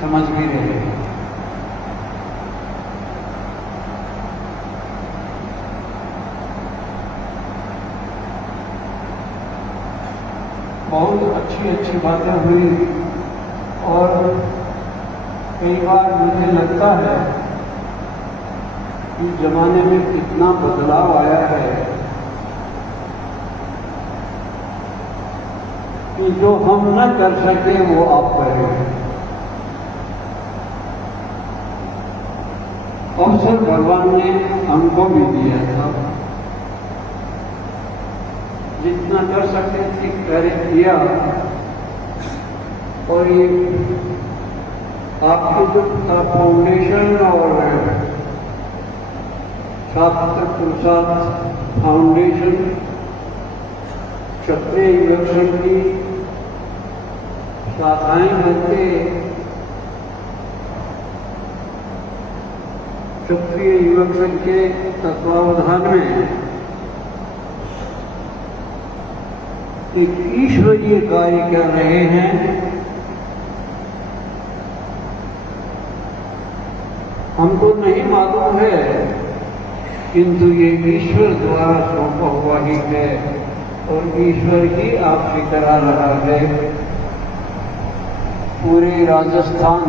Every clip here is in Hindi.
समझ भी रहे हैं। बहुत अच्छी अच्छी बातें हुई और कई बार मुझे लगता है कि जमाने में कितना बदलाव आया है कि जो हम न कर सके वो आप करें। अवसर भगवान ने हमको भी दिया था, जितना कर सकते थे कार्य किया। और ये आपके जो फाउंडेशन और छात्र प्रसाद फाउंडेशन क्षत्रिय युवक संघ की शाखाएं बनते क्षत्रिय युवक संघ के तत्वावधान में एक ईश्वरीय कार्य कर रहे हैं। हमको नहीं मालूम है, किंतु ये ईश्वर द्वारा सौंपा हुआ ही है और ईश्वर ही आपसे करा रहा है। पूरे राजस्थान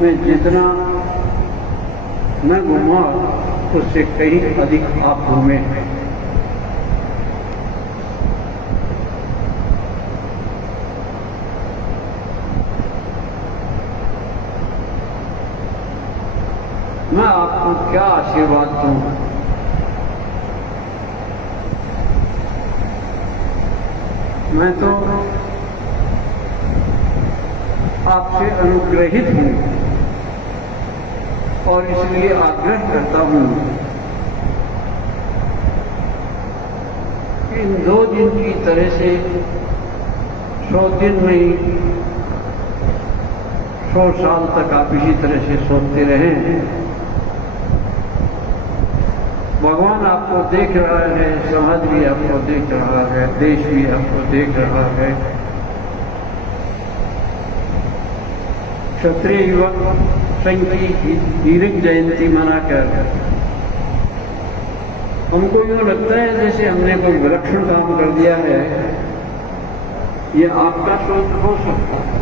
में जितना मैं घूमा उससे कहीं अधिक आप घूमे हैं। मैं आपको क्या आशीर्वाद दूं? मैं तो आपसे अनुग्रहित हूं और इसलिए आग्रह करता हूं कि इन 2 दिन की तरह से 100 दिन में ही 100 साल तक आप इसी तरह से सोचते रहें। भगवान आपको देख रहा है, समाज भी आपको देख रहा है, देश भी आपको देख रहा है। क्षत्रिय युवक संघ की हीरक जयंती मनाकर हमको यूँ लगता है जैसे हमने कोई विलक्षण काम कर दिया है। ये आपका सोच हो सकता है,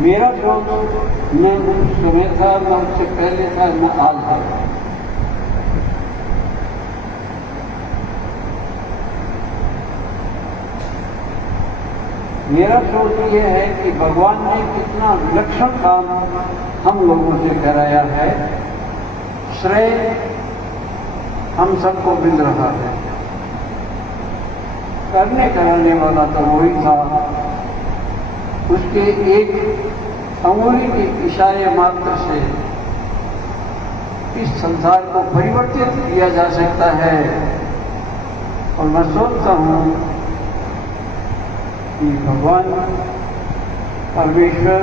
मेरा सोच न उस समय था, न उससे पहले था, न आज था। मेरा सोच यह है कि भगवान ने कितना विलक्षण काम हम लोगों से कराया है, श्रेय हम सबको मिल रहा है। करने कराने वाला तो वही था, उसके एक अंगुली के इशारे मात्र से इस संसार को परिवर्तित किया जा सकता है। और मैं सोचता हूं कि भगवान परमेश्वर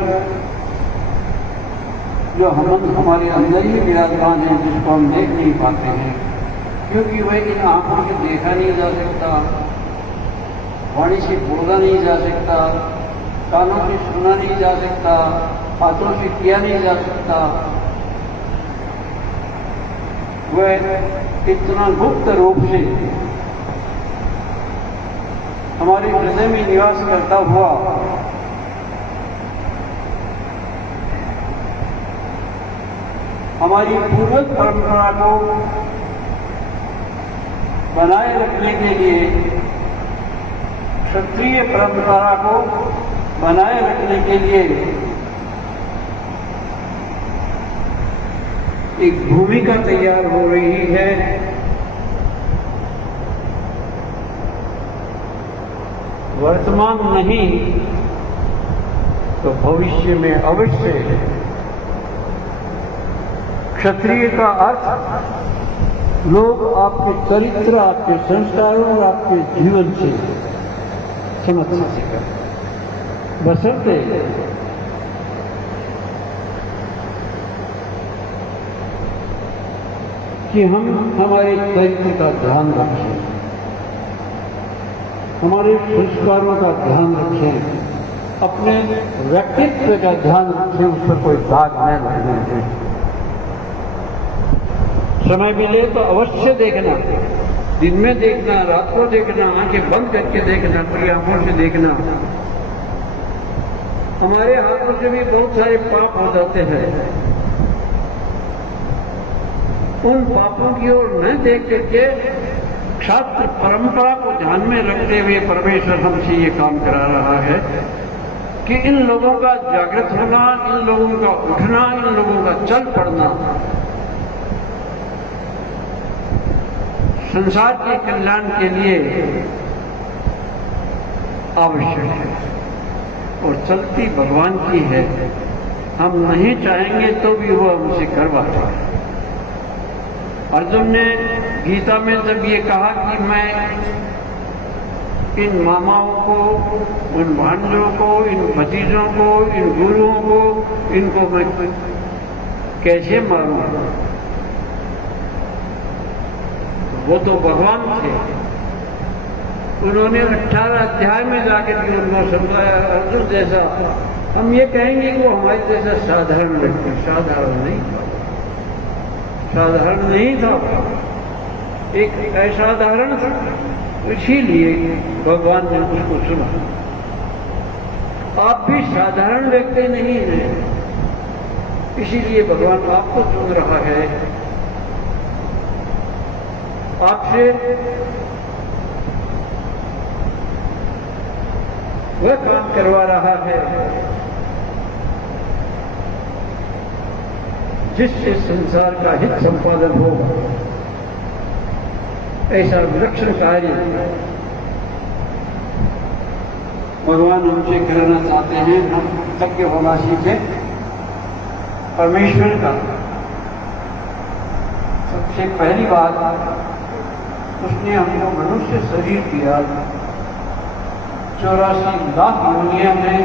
जो हमारे अंदर ही विराजमान है, जिसको हम देख नहीं पाते हैं क्योंकि वह इन आंखों से देखा नहीं जा सकता, वाणी से बोला नहीं जा सकता, कानों से सुना नहीं जा सकता, हाथों से किया नहीं जा सकता। वह इतना गुप्त रूप से हमारे हृदय में निवास करता हुआ हमारी पूर्वज परंपरा को बनाए रखने के लिए, क्षत्रिय परंपरा को बनाए रखने के लिए एक भूमिका तैयार हो रही है। वर्तमान नहीं तो भविष्य में अवश्य क्षत्रिय का अर्थ लोग आपके चरित्र, आपके संस्कारों और आपके जीवन से समझ सकेगा, बशर्ते कि हम हमारे चरित्र का ध्यान रखें। हमारे संस्कारों का ध्यान रखें, अपने व्यक्तित्व का ध्यान रखें, उस पर कोई दाग न लगने दें। समय मिले तो अवश्य देखना, दिन में देखना, रात को देखना, आंखें बंद करके देखना, खुली आंखों से देखना। हमारे हाथों से भी बहुत सारे पाप हो जाते हैं। उन पापों की ओर न देख करके शास्त्र परंपरा को ध्यान में रखते हुए परमेश्वर हमसे ये काम करा रहा है कि इन लोगों का जागृत होना, इन लोगों का उठना, इन लोगों का चल पड़ना संसार के कल्याण के लिए आवश्यक है और चलती भगवान की है। हम नहीं चाहेंगे तो भी वो हमसे करवाता है। अर्जुन ने गीता में जब ये कहा कि मैं इन मामाओं को, उन भांजों को, इन भतीजों को, इन गुरुओं को, इनको मैं कैसे मारूंगा, वो तो भगवान थे। उन्होंने 18 अध्याय में जाकर के उनको समझाया। अर्जुन जैसा हम ये कहेंगे कि वो हमारे जैसा साधारण व्यक्ति, साधारण नहीं था, साधारण नहीं था, एक असाधारण था। इसीलिए भगवान ने उसको सुना। आप भी साधारण व्यक्ति नहीं हैं, इसीलिए भगवान आपको चुन रहा है, आपसे वह काम करवा रहा है जिससे संसार का हित संपादन होगा। ऐसा विलक्षण कार्य भगवान हमसे करना चाहते हैं। हम कृतज्ञ होना सीखें परमेश्वर का। सबसे पहली बात, उसने हमको मनुष्य शरीर दिया। 84 लाख योनियों में,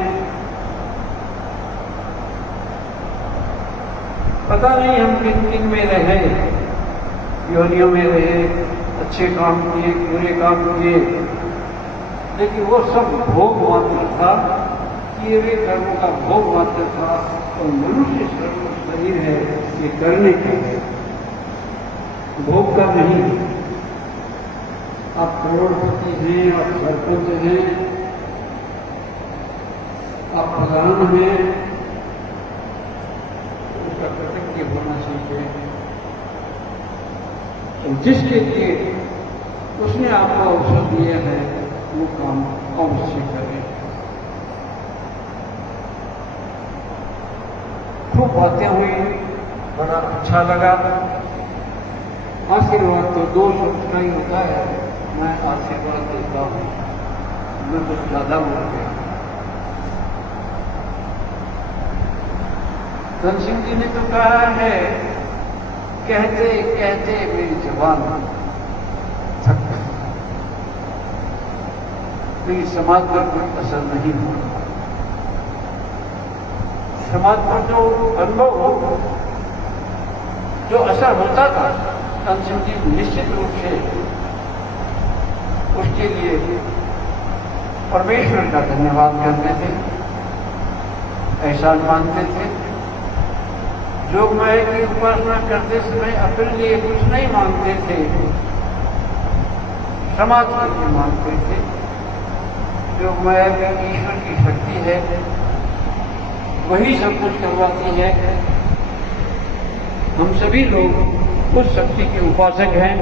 पता नहीं हम किन किन में रहे, योनियों में रहे, अच्छे काम किए, बुरे काम किए, लेकिन वो सब भोग मात्र था, किए हुए कर्मों का भोग मात्र था। और मनुष्य शरीर है ये करने का है, भोग का नहीं। आप करोड़पति हैं, आप सरपंच हैं, आप प्रधान हैं, उसका कृतज्ञ होना चाहिए। तो जिसके लिए उसने आपको अवसर दिया है वो काम अवश्य करें। खूब बातें हुई, बड़ा अच्छा लगा। आशीर्वाद तो 2 शब्द का ही होता है। मैं आशीर्वाद देता हूं, मैं कुछ ज्यादा बोल गया। धन सिंह जी ने तो कहा है, कहते कहते मेरी जबान थक गई, मेरी समाज पर कोई असर नहीं हुआ। समाज पर जो अनुभव हो, जो असर होता था, धन सिंह जी निश्चित रूप से उसके लिए परमेश्वर का धन्यवाद करते थे, एहसान मानते थे। जो मैं की उपासना करते समय अपने लिए कुछ नहीं मांगते थे, समाज के लिए मांगते थे। जो मैं ईश्वर की शक्ति है वही सब कुछ करवाती है। हम सभी लोग उस शक्ति के उपासक हैं।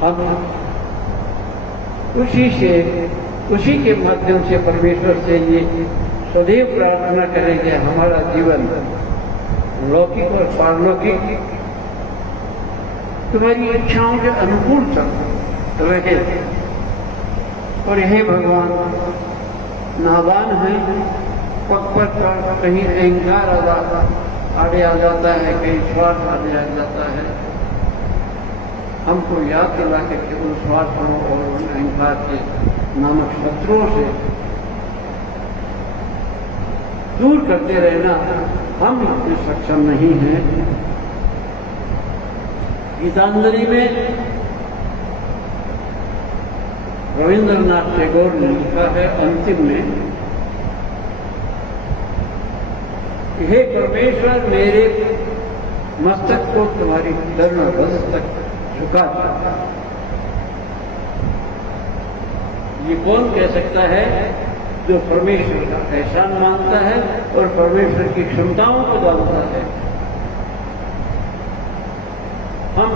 हम उसी के माध्यम से परमेश्वर से ये सदैव प्रार्थना करेंगे हमारा जीवन लौकिक और पारलौकिक तुम्हारी इच्छाओं के अनुकूल चल रहे। और यही भगवान नादान है, पग पर कहीं अहंकार आड़े आ जाता है, कहीं स्वार्थ आड़े आ जाता है। हमको याद दिला करके उन स्वार्थों और उन अहंकार के नामक शत्रुओं से दूर करते रहना हम इतने सक्षम नहीं हैं। गीतांजलि में रविंद्रनाथ टैगोर ने लिखा है अंतिम में, हे परमेश्वर मेरे मस्तक को तुम्हारी चरण बस तक झुका दिया। ये कौन कह सकता है? जो परमेश्वर का एहसान मानता है और परमेश्वर की क्षमताओं को जानता है। हम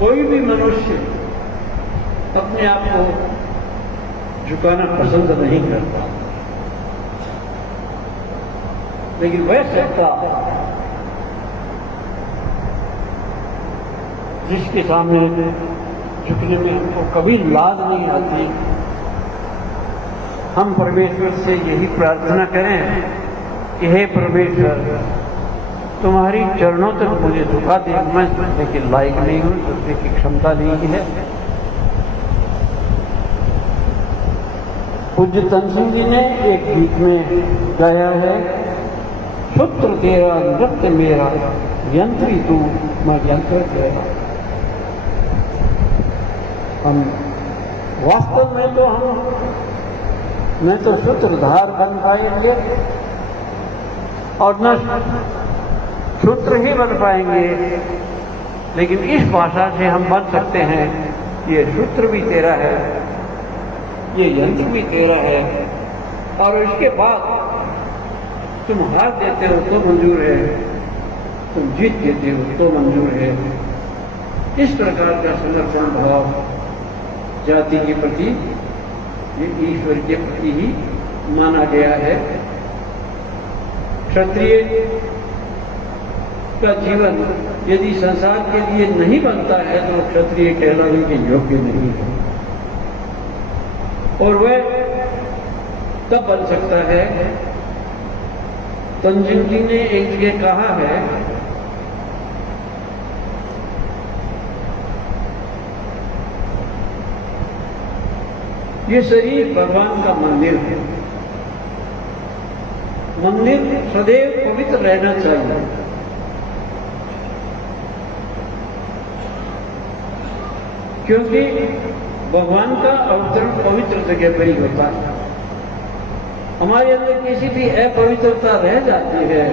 कोई भी मनुष्य अपने आप को झुकाना पसंद नहीं करता, लेकिन वह सत्ता जिसके सामने झुकने में हमको कभी लाज नहीं आती, हम परमेश्वर से यही प्रार्थना करें कि हे परमेश्वर तुम्हारी चरणों तक मुझे झुका दे। मैं झुकने के लायक नहीं हूं, झुकने की क्षमता नहीं है। पूज्य तन सिंह जी ने एक गीत में गाया है, सूत्र तेरा नृत्य मेरा, यंत्री तू मैं यंत्र तेरा। हम वास्तव में तो न तो सूत्रधार बन पाएंगे और न सूत्र ही बन पाएंगे, लेकिन इस भाषा से हम बन सकते हैं, ये सूत्र भी तेरा है, ये यंत्र भी तेरा है, और इसके बाद तुम हार देते हो तो मंजूर है, तुम जीत देते हो तो मंजूर है। इस प्रकार का समर्पण भाव जाति के प्रति, ये ईश्वर के प्रति ही माना गया है। क्षत्रिय का जीवन यदि संसार के लिए नहीं बनता है तो क्षत्रिय कहलाने के योग्य नहीं है, और वह तब बन सकता है। तंजिम जी ने एक जगह कहा है, ये शरीर भगवान का मंदिर है, मंदिर सदैव पवित्र रहना चाहिए। क्योंकि भगवान का अवतरण पवित्र जगह पर ही होता है। हमारे अंदर किसी भी अपवित्रता रह जाती है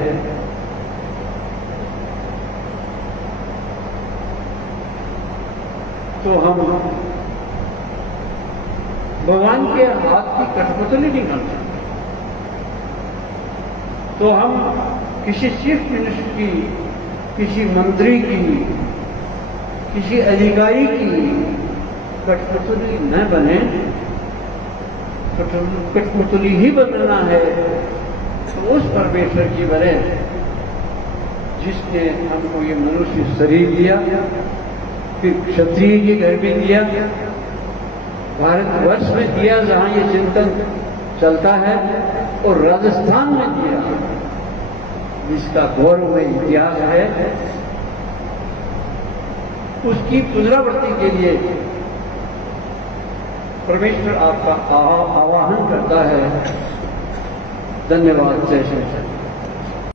तो हम भगवान के हाथ की कठपुतली नहीं कर सकते। तो हम किसी चीफ मिनिस्टर की, किसी मंत्री की, किसी अधिकारी की कठपुतली न बने। कठपुतली ही बनना है तो उस परमेश्वर की बने जिसने हमको ये मनुष्य शरीर दिया, फिर क्षत्रिय के घर में दिया, भारतवर्ष में दिया जहां ये चिंतन चलता है, और राजस्थान में दिया जिसका गौरवमय इतिहास है। उसकी पुनरावृत्ति के लिए परमेश्वर आपका आवाहन करता है। धन्यवाद। जय श्री कृष्ण।